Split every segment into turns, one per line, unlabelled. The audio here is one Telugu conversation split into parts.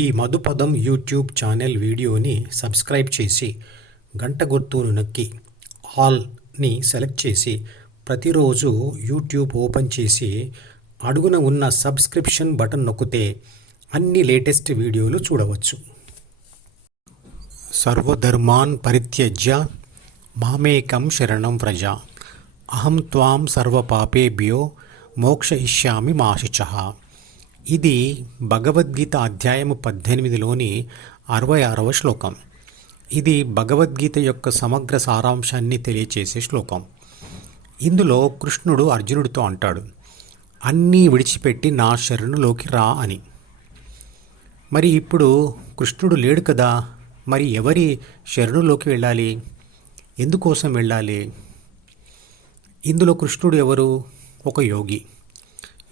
ఈ మధుపదం యూట్యూబ్ ఛానల్ వీడియోని సబ్స్క్రైబ్ చేసి గంట గుర్తును నొక్కి ఆల్ని సెలెక్ట్ చేసి ప్రతిరోజు యూట్యూబ్ ఓపెన్ చేసి అడుగున ఉన్న సబ్స్క్రిప్షన్ బటన్ నొక్కితే అన్ని లేటెస్ట్ వీడియోలు చూడవచ్చు. సర్వధర్మాన్ పరిత్యజ్య మామేకం శరణం వ్రజ. అహం త్వాం సర్వపాపేభ్యో మోక్షయిష్యామి మాశుచ ఇది భగవద్గీత అధ్యాయము పద్దెనిమిదిలోని అరవై ఆరవ శ్లోకం. ఇది భగవద్గీత యొక్క సమగ్ర సారాంశాన్ని తెలియచేసే శ్లోకం. ఇందులో కృష్ణుడు అర్జునుడితో అంటాడు అన్నీ విడిచిపెట్టి నా శరణులోకి రా అని. మరి ఇప్పుడు కృష్ణుడు లేడు కదా మరి ఎవరి శరణులోకి వెళ్ళాలి? ఎందుకోసం వెళ్ళాలి? ఇందులో కృష్ణుడు ఎవరు? ఒక యోగి.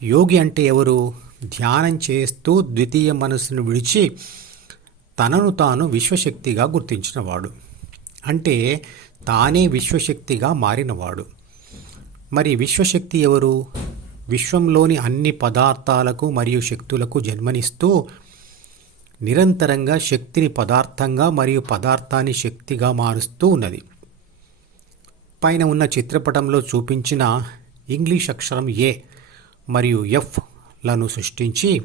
యోగి అంటే ఎవరు? ధ్యానం చేస్తూ ద్వితీయ మనస్సును విడిచి తనను తాను విశ్వశక్తిగా గుర్తించినవాడు. అంటే తానే విశ్వశక్తిగా మారినవాడు. మరి విశ్వశక్తి ఎవరు? విశ్వంలోని అన్ని పదార్థాలకు మరియు శక్తులకు జన్మనిస్తూ నిరంతరంగా శక్తిని పదార్థంగా మరియు పదార్థాన్ని శక్తిగా మారుస్తూ ఉన్నది. పైన ఉన్న చిత్రపటంలో చూపించిన ఇంగ్లీష్ అక్షరం ఏ మరియు ఎఫ్ లను సృష్టించి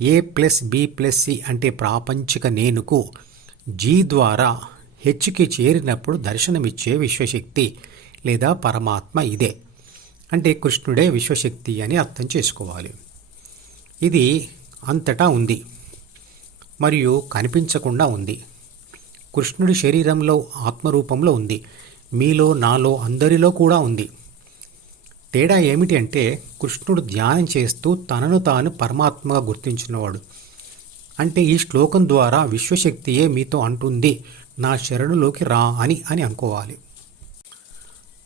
A plus B plus C అంటే ప్రాపంచిక నేనుకు జీ ద్వారా హెచ్కి చేరినప్పుడు దర్శనమిచ్చే విశ్వశక్తి లేదా పరమాత్మ ఇదే. అంటే కృష్ణుడే విశ్వశక్తి అని అర్థం చేసుకోవాలి. ఇది అంతటా ఉంది మరియు కనిపించకుండా ఉంది. కృష్ణుడి శరీరంలో ఆత్మరూపంలో ఉంది. మీలో నాలో అందరిలో కూడా ఉంది. తేడా ఏమిటి అంటే కృష్ణుడు ధ్యానం చేస్తూ తనను తాను పరమాత్మగా గుర్తించినవాడు. అంటే ఈ శ్లోకం ద్వారా విశ్వశక్తియే మీతో అంటుంది నా శరణులోకి రా అని అని అనుకోవాలి.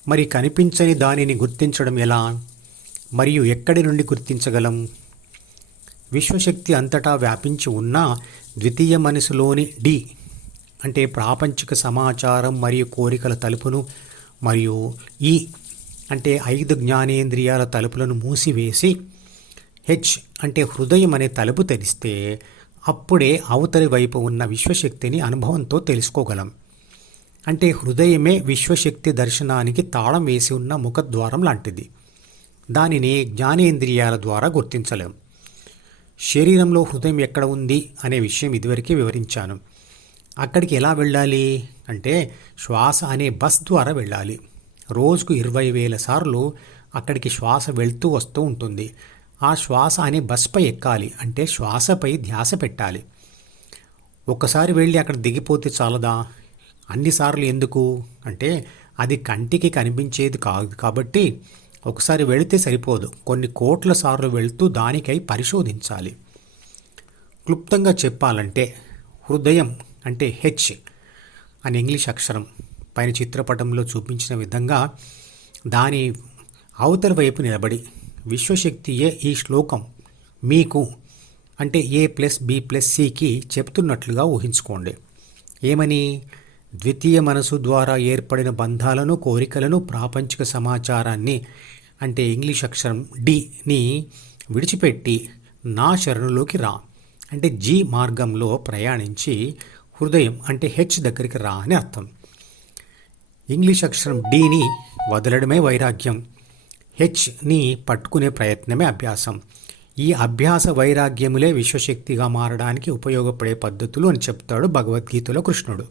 మరి కనిపించని దానిని గుర్తించడం ఎలా? మరియు ఎక్కడి నుండి గుర్తించగలం? విశ్వశక్తి అంతటా వ్యాపించి ఉన్న ద్వితీయ మనసులోని డి అంటే ప్రాపంచిక సమాచారం మరియు కోరికల తలుపును మరియు ఈ అంటే ఐదు జ్ఞానేంద్రియాల తలుపులను మూసివేసి హెచ్ అంటే హృదయం అనే తలుపు తెరిస్తే అప్పుడే అవతలి వైపు ఉన్న విశ్వశక్తిని అనుభవంతో తెలుసుకోగలం. అంటే హృదయమే విశ్వశక్తి దర్శనానికి తాళం వేసి ఉన్న ముఖద్వారం లాంటిది. దానిని జ్ఞానేంద్రియాల ద్వారా గుర్తించలేం. శరీరంలో హృదయం ఎక్కడ ఉంది అనే విషయం ఇదివరకే వివరించాను. అక్కడికి ఎలా వెళ్ళాలి? అంటే శ్వాస అనే బస్ ద్వారా వెళ్ళాలి. రోజుకు ఇరవై వేల సార్లు అక్కడికి శ్వాస వెళ్తూ వస్తూ ఉంటుంది. ఆ శ్వాస అనే బస్పై ఎక్కాలి అంటే శ్వాసపై ధ్యాస పెట్టాలి. ఒక్కసారి వెళ్ళి అక్కడ దిగిపోతే చాలదా? అన్నిసార్లు ఎందుకు? అంటే అది కంటికి కనిపించేది కాదు కాబట్టి ఒకసారి వెళితే సరిపోదు. కొన్ని కోట్ల సార్లు వెళుతూ దానికై పరిశోధించాలి. క్లుప్తంగా చెప్పాలంటే హృదయం అంటే హెచ్ అని ఇంగ్లీష్ అక్షరం. పైన చిత్రపటంలో చూపించిన విధంగా దాని అవతల వైపు నిలబడి విశ్వశక్తియే ఈ శ్లోకం మీకు అంటే ఏ ప్లస్ బి ప్లస్ సికి చెప్తున్నట్లుగా ఊహించుకోండి. ఏమని? ద్వితీయ మనసు ద్వారా ఏర్పడిన బంధాలను కోరికలను ప్రాపంచిక సమాచారాన్ని అంటే ఇంగ్లీష్ అక్షరం డిని విడిచిపెట్టి నా శరణులోకి రా అంటే జీ మార్గంలో ప్రయాణించి హృదయం అంటే హెచ్ దగ్గరికి రా అని అర్థం. ఇంగ్లీష్ అక్షరం డీని వదలడమే వైరాగ్యం. హెచ్ని పట్టుకునే ప్రయత్నమే అభ్యాసం. ఈ అభ్యాస వైరాగ్యములే విశ్వశక్తిగా మారడానికి ఉపయోగపడే పద్ధతులు అని చెప్తాడు భగవద్గీతలో కృష్ణుడు.